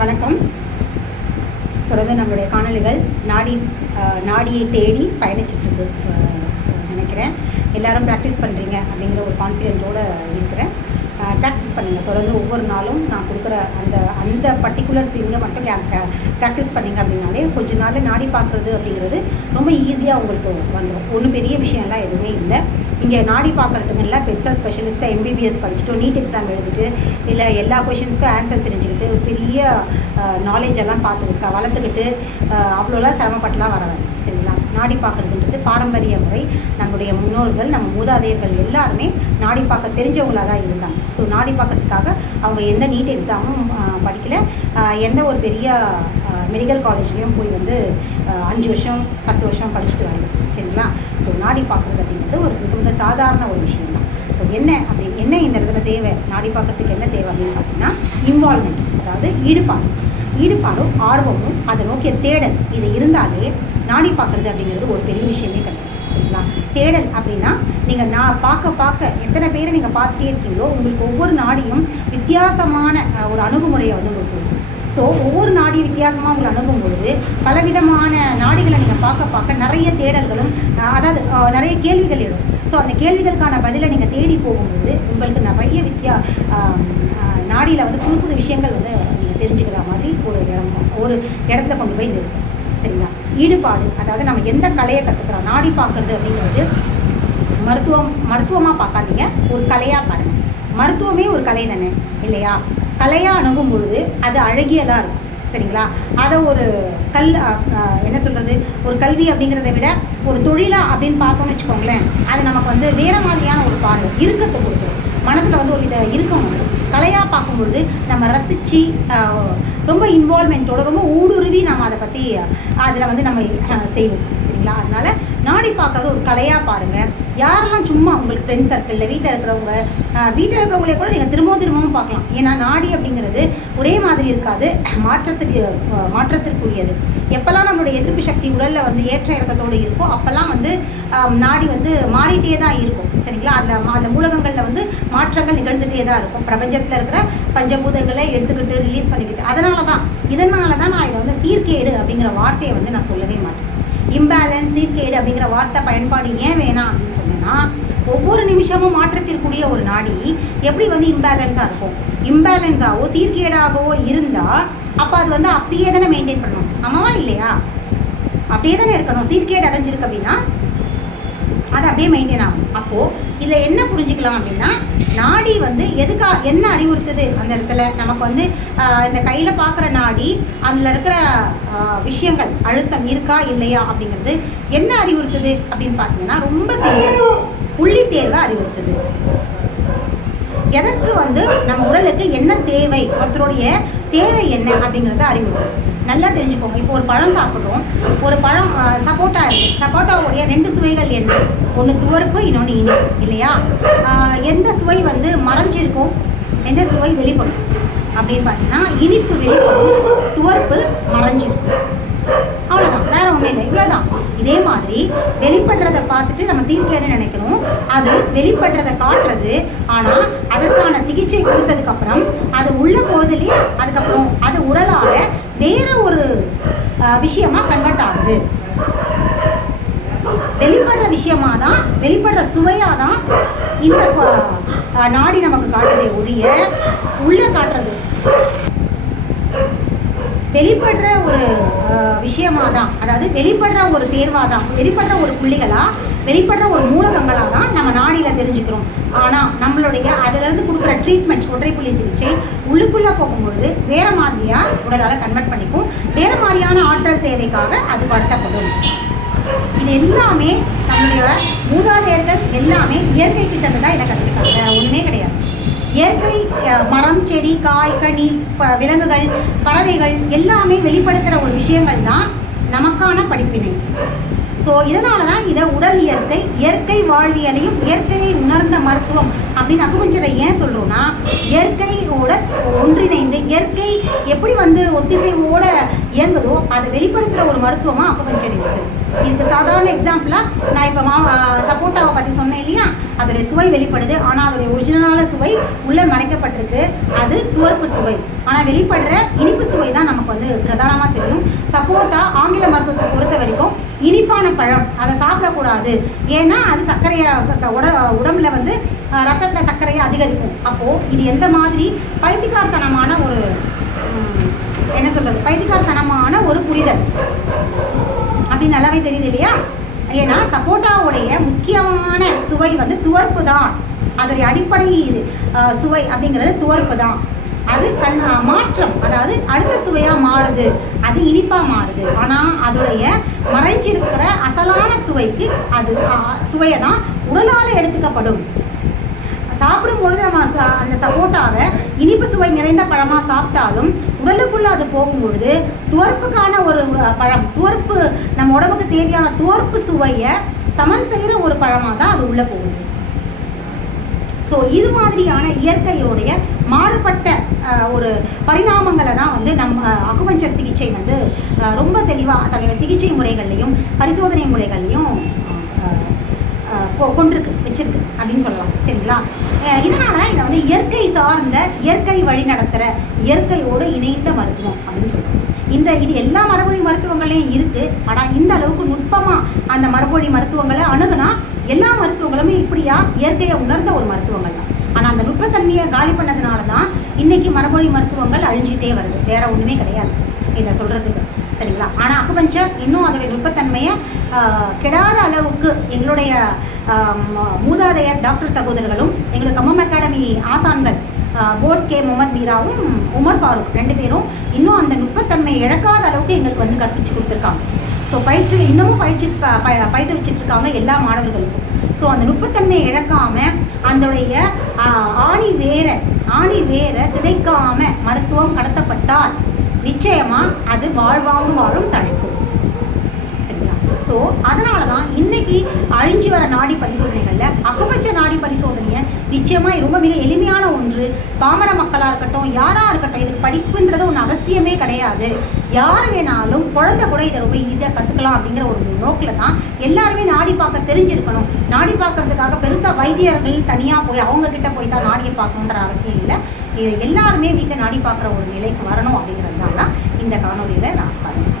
வணக்கம். தொடர்ந்து நம்மளுடைய காணொலிகள் நாடியை தேடி பயணிச்சிட்ருக்கு நினைக்கிறேன். எல்லோரும் ப்ராக்டிஸ் பண்ணுறீங்க அப்படிங்கிற ஒரு கான்ஃபிடென்ட்டோடு இருக்கிறேன். ப்ராக்டிஸ் பண்ணுங்கள். தொடர்ந்து ஒவ்வொரு நாளும் நான் கொடுக்குற அந்த பர்டிகுலர் திங்கை மட்டும் ப்ராக்டிஸ் பண்ணிங்க அப்படின்னாலே கொஞ்ச நாள் நாடி பார்க்குறது அப்படிங்கிறது ரொம்ப ஈஸியாக உங்களுக்கு வந்துடும். ஒன்றும் பெரிய விஷயம்லாம் எதுவுமே இல்லை. இங்கே நாடி பார்க்குறதுங்கெல்லாம் பெருசாக ஸ்பெஷலிஸ்ட்டாக எம்பிபிஎஸ் படிச்சுட்டோ நீட் எக்ஸாம் எழுதிட்டு இல்லை எல்லா கொஷின்ஸ்க்கும் ஆன்சர் தெரிஞ்சுக்கிட்டு பெரிய நாலேஜ் எல்லாம் வளர்த்துக்கிட்டு அவ்வளோலாம் சிரமப்பட்டுலாம் வர வேணும். சரிங்களா? நாடி பார்க்குறதுன்றது பாரம்பரிய முறை. நம்முடைய முன்னோர்கள், நம்ம மூதாதையர்கள் எல்லாருமே நாடி பார்க்க தெரிஞ்சவங்களாக தான் இருந்தாங்க. ஸோ நாடி பார்க்கறதுக்காக அவங்க எந்த நீட் எக்ஸாமும் படிக்கலை, எந்த ஒரு பெரிய மெடிக்கல் காலேஜ்லேயும் போய் 5 வருஷம் 10 வருஷம் படிச்சுட்டு வரணும். சரிங்களா? ஸோ நாடி பார்க்குறது அப்படிங்கிறது ஒரு மிக சாதாரண ஒரு விஷயம் தான். ஸோ என்ன இந்த இடத்துல தேவை, நாடி பார்க்குறதுக்கு என்ன தேவை அப்படின்னு பார்த்தீங்கன்னா இன்வால்மெண்ட், அதாவது ஈடுபாடும் ஆர்வமும் அதை நோக்கிய தேடல், இது இருந்தாலே நாடி பார்க்குறது அப்படிங்கிறது ஒரு பெரிய விஷயமே கிடையாது. சரிங்களா? தேடல் அப்படின்னா நீங்கள் பார்க்க எத்தனை பேரை நீங்கள் பார்த்துட்டே இருக்கீங்களோ உங்களுக்கு ஒவ்வொரு நாடியும் வித்தியாசமான ஒரு அணுகுமுறையை உங்களுக்கு கொடுக்கும். ஸோ ஒவ்வொரு நாடியும் வித்தியாசமாக உங்களை அணுகும் பொழுது பலவிதமான நாடிகளை நீங்கள் பார்க்க நிறைய தேடல்களும், அதாவது நிறைய கேள்விகள் எழும். ஸோ அந்த கேள்விகளுக்கான பதிலை நீங்கள் தேடி போகும்போது உங்களுக்கு நிறைய நாடியில் புது புது விஷயங்கள் நீங்கள் தெரிஞ்சுக்கிற மாதிரி ஒரு இடத்துல கொண்டு போய் நிறுத்தும். சரிங்களா? ஈடுபாடு, அதாவது நம்ம எந்த கலையை கற்றுக்கிறோம். நாடி பார்க்குறது அப்படிங்கிறது மருத்துவமாக பார்க்காதீங்க, ஒரு கலையாக பாருங்கள். மருத்துவமே ஒரு கலை தானே இல்லையா? கலையாக அணுகும் பொழுது அது அழகியதாக இருக்கும். சரிங்களா? அதை ஒரு ஒரு கல்வி அப்படிங்கிறத விட ஒரு தொழிலாக அப்படின்னு பார்த்தோம்னு வச்சுக்கோங்களேன், அது நமக்கு வேறு மாதிரியான ஒரு பார்வை இறுக்கத்தை கொடுத்துரும். மனதில் ஒரு வித இறுக்கம் வரும். கலையாக பார்க்கும்பொழுது நம்ம ரசித்து ரொம்ப இன்வால்மெண்ட்டோடு ரொம்ப ஊடுருவி நம்ம அதை பற்றி அதில் நம்ம செய்வோம். சரிங்களா? அதனால் நாடி பார்க்கறது ஒரு கலையாக பாருங்கள். யாரெல்லாம் சும்மா உங்களுக்கு ஃப்ரெண்ட்ஸ் சர்க்கிளில் வீட்டில் இருக்கிறவங்களே கூட நீங்கள் திரும்பவும் பார்க்கலாம். ஏன்னா நாடி அப்படிங்கிறது ஒரே மாதிரி இருக்காது, மாற்றத்திற்குரியது. எப்போல்லாம் நம்மளுடைய எதிர்ப்பு சக்தி உடலில் ஏற்ற இறக்கத்தோடு இருக்கோ அப்போல்லாம் நாடி மாறிட்டே தான் இருக்கும். சரிங்களா? அந்த மூலகங்களில் மாற்றங்கள் நிகழ்ந்துகிட்டே தான் இருக்கும். பிரபஞ்சத்தில் இருக்கிற பஞ்சபூதங்களை எடுத்துக்கிட்டு ரிலீஸ் பண்ணிக்கிட்டு இதனால தான் நான் இதை சீர்கேடு அப்படிங்கிற வார்த்தையை நான் சொல்லவே மாட்டேன். இம்பேலன்ஸ், சீர்கேடு அப்படிங்கிற வார்த்தை பயன்பாடு ஏன் வேணாம் அப்படின்னு சொன்னேன்னா, ஒவ்வொரு நிமிஷமும் மாற்றத்திற்குரிய ஒரு நாடி எப்படி இம்பேலன்ஸாக இருக்கும். இம்பேலன்ஸாகவோ சீர்கேடாகவோ இருந்தால் அப்போ அது அப்படியே தானே மெயின்டைன் பண்ணணும். ஆமாவா இல்லையா? அப்படியே தானே இருக்கணும். சீர்கேடு அடைஞ்சிருக்கு அப்படின்னா அது அப்படியே மெயின்டைன் ஆகும். அப்போது இதில் என்ன புரிஞ்சுக்கலாம் அப்படின்னா, நாடி என்ன அறிவுறுத்துது அந்த இடத்துல நமக்கு இந்த கையில் பார்க்குற நாடி அதில் இருக்கிற விஷயங்கள் அழுத்தம் இருக்கா இல்லையா அப்படிங்கிறது என்ன அறிவுறுத்துது அப்படின்னு பார்த்தீங்கன்னா ரொம்ப சிம்பிள், புள்ளி தேர்வை அறிவுறுத்துது. எதற்கு நம்ம உடலுக்கு என்ன தேவை, ஒருத்தருடைய தேவை என்ன அப்படிங்கிறத அறிவுறுத்துது. நல்லா தெரிஞ்சுக்கோங்க. இப்போ ஒரு பழம் சாப்பிட்றோம், ஒரு பழம் சப்போட்டா இருக்குது. சப்போட்டாவுடைய 2 சுவைகள் என்ன? ஒன்று துவர்ப்பு, இன்னொன்று இனிப்பு இல்லையா? எந்த சுவை மறைஞ்சிருக்கும், எந்த சுவை வெளிப்படும் அப்படின்னு பார்த்தீங்கன்னா இனிப்பு வெளிப்படும், துவர்ப்பு மறைஞ்சிருக்கும். அவ்வளோதான், வேற ஒன்றும் இல்லை, இவ்வளோதான். இதே மாதிரி வெளிப்படுறதை பார்த்துட்டு நம்ம சீர்கேடு நினைக்கணும். அது வெளிப்படுறதை காட்டுறது. ஆனால் அதற்கான சிகிச்சை கொடுத்ததுக்கப்புறம் அது உள்ள போதிலே அதுக்கப்புறம் அது உடலால் வேற ஒரு விஷயமா கன்வெர்ட் ஆகுது. வெளிப்படுற விஷயமா தான், வெளிப்படுற சுவையாக தான் இந்த நாடி நமக்கு காட்டுதே ஒழிய உள்ள காட்டுறது வெளிப்படுற ஒரு விஷயமாக தான், அதாவது வெளிப்படுற ஒரு தேர்வாக தான், வெளிப்படுற ஒரு புள்ளிகளாக, வெளிப்படுற ஒரு மூலகங்களாக தான் நம்ம நாடியில் தெரிஞ்சுக்கிறோம். ஆனால் நம்மளுடைய அதிலிருந்து கொடுக்குற ட்ரீட்மெண்ட், ஒற்றைப்புள்ளி சிகிச்சை உள்ளுக்குள்ளே போகும்பொழுது வேறு மாதிரியாக உடலால் கன்வெர்ட் பண்ணிக்கும். வேறு மாதிரியான ஆற்றல் தேவைக்காக அது படுத்தப்படும். இது எல்லாமே நம்மளுடைய மூதாதையர்கள் எல்லாமே இயற்கை கிட்டத்தட்ட தான் இதை கற்றுக்கிட்டாங்க. வேறு ஒன்றுமே கிடையாது. இயற்கை மரம், செடி, காய், கனி, விலங்குகள், பறவைகள் எல்லாமே வெளிப்படுத்துகிற ஒரு விஷயங்கள் தான் நமக்கான படிப்பினை. ஸோ இதனால தான் இதை உடல் இயற்கை வாழ்வியலையும் இயற்கையை உணர்ந்த மருத்துவம் அப்படின்னு அக்குபஞ்சரை ஏன் சொல்கிறோன்னா, இயற்கையோட ஒன்றிணைந்து இயற்கை எப்படி ஒத்திசைவோடு இயங்குதோ அதை வெளிப்படுத்துகிற ஒரு மருத்துவமாக அக்குபஞ்சர் இருக்குது. இதுக்கு சாதாரண எக்ஸாம்பிளாக நான் இப்போ சப்போட்டாவை பற்றி சொன்னேன் இல்லையா, அதோடைய சுவை வெளிப்படுது. ஆனால் அதோடைய ஒரிஜினலான சுவை உள்ளே மறைக்கப்பட்டிருக்கு. அது துவர்ப்பு சுவை. ஆனால் வெளிப்படுற இனிப்பு சுவை தான் நமக்கு வந்து பிரதானமாக தெரியும். சப்போட்டா ஆங்கில மருத்துவத்தை பொறுத்த வரைக்கும் இனிப்பான பழம், அதை சாப்பிடக்கூடாது. ஏன்னா அது சர்க்கரையை உடம்புல வந்து ரத்தத்தில் சர்க்கரையை அதிகரிக்கும். அப்போது இது எந்த மாதிரி பைத்தியக்காரத்தனமான ஒரு என்ன சொல்கிறது, பைத்தியக்காரத்தனமான ஒரு புரிதல் அப்படின்னு நல்லாவே தெரியுது இல்லையா. ஏன்னா சப்போட்டாவுடைய முக்கியமான சுவை வந்து துவர்ப்பு தான். அதோடைய அடிப்படை சுவை அப்படிங்கிறது துவர்ப்பு தான். அது மாற்றம், அதாவது அடுத்த சுவையாக மாறுது, அது இனிப்பாக மாறுது. ஆனால் அதோடைய மறைஞ்சிருக்கிற அசலான சுவைக்கு அது சுவையை தான் உடலால் எடுத்துக்கப்படும். சாப்பிடும் பொழுது நம்ம அந்த சப்போட்டாவை இனிப்பு சுவை நிறைந்த பழமாக சாப்பிட்டாலும் உடலுக்குள்ளே அது போகும்பொழுது துவர்ப்புக்கான ஒரு பழம், துவர்ப்பு நம்ம உடம்புக்கு தேவையான துவர்ப்பு சுவையை சமன் செய்கிற ஒரு பழமாக தான் அது உள்ளே போகுது. ஸோ இது மாதிரியான இயற்கையோடைய மாறுபட்ட ஒரு பரிணாமங்களை தான் வந்து நம்ம அக்குபஞ்சர் சிகிச்சை வந்து ரொம்ப தெளிவாக தன்னுடைய சிகிச்சை முறைகள்லையும் பரிசோதனை முறைகள்லையும் கொண்டிருக்கு, வச்சிருக்கு அப்படின்னு சொல்லலாம். சரிங்களா. இதனால இதை வந்து இயற்கை சார்ந்த, இயற்கை வழி நடத்துகிற, இயற்கையோடு இணைந்த மருத்துவம் அப்படின்னு சொல்கிறோம். இது எல்லா மரபொழி மருத்துவங்களையும் இருக்குது. ஆனால் இந்த அளவுக்கு நுட்பமாக அந்த மரபொழி மருத்துவங்களை அணுகுனா எல்லா மருத்துவங்களுமே இப்படியா இயற்கையை உணர்ந்த ஒரு மருத்துவங்கள் தான். ஆனால் அந்த நுட்பத்தன்மையை காலி பண்ணதுனால தான் இன்றைக்கி மரபொழி மருத்துவங்கள் அழிஞ்சிட்டே வருது. வேறு ஒன்றுமே கிடையாது இதை சொல்கிறதுக்கு. சரிங்களா. ஆனால் அக்குபஞ்சர் இன்னும் அதோடைய நுட்பத்தன்மையை கெடாத அளவுக்கு எங்களுடைய மூதாதையர் டாக்டர் சகோதரர்களும் எங்களுக்கு கம்மம் அகாடமி ஆசான்கள் போஸ் கே முகமது மீராவும் உமர் ஃபாரூக் 2 பேரும் இன்னும் அந்த நுட்பத்தன்மையை இழக்காத அளவுக்கு எங்களுக்கு வந்து கற்பிச்சு கொடுத்துருக்காங்க. ஸோ இன்னமும் பயிற்றுவிச்சிட்டு இருக்காங்க எல்லா மாணவர்களுக்கும். ஸோ அந்த நுட்பத்தன்மையை இழக்காமல் அதோடைய ஆணி வேற சிதைக்காமல் மருத்துவம் கடத்தப்பட்டால் நிச்சயமாக அது வாழ்வாங்கு வாழும் தழைக்கும். சரிங்களா. ஸோ அதனால தான் இன்றைக்கி அழிஞ்சு வர நாடி பரிசோதனைகளில் அக்குபஞ்சர் நாடி பரிசோதனையை நிச்சயமாக ரொம்ப மிக எளிமையான ஒன்று. பாமர மக்களாக இருக்கட்டும், யாராக இருக்கட்டும், இதுக்கு படிப்புன்றது ஒன்று அவசியமே கிடையாது. யார் வேணாலும் குழந்தை கூட இதை ரொம்ப ஈஸியாக கற்றுக்கலாம் அப்படிங்கிற ஒரு நோக்கில் தான் எல்லாருமே நாடி பார்க்க தெரிஞ்சிருக்கணும். நாடி பார்க்கறதுக்காக பெருசாக வைத்தியர்கள் தனியாக போய் அவங்கக்கிட்ட போய் தான் நாடியை பார்க்கணுன்ற அவசியம் இல்லை. இது எல்லாருமே வீட்டில் நாடி பார்க்குற ஒரு நிலைக்கு வரணும் அப்படிங்கிறது தான் இந்த காணொலியில் நான் பாருங்கள்.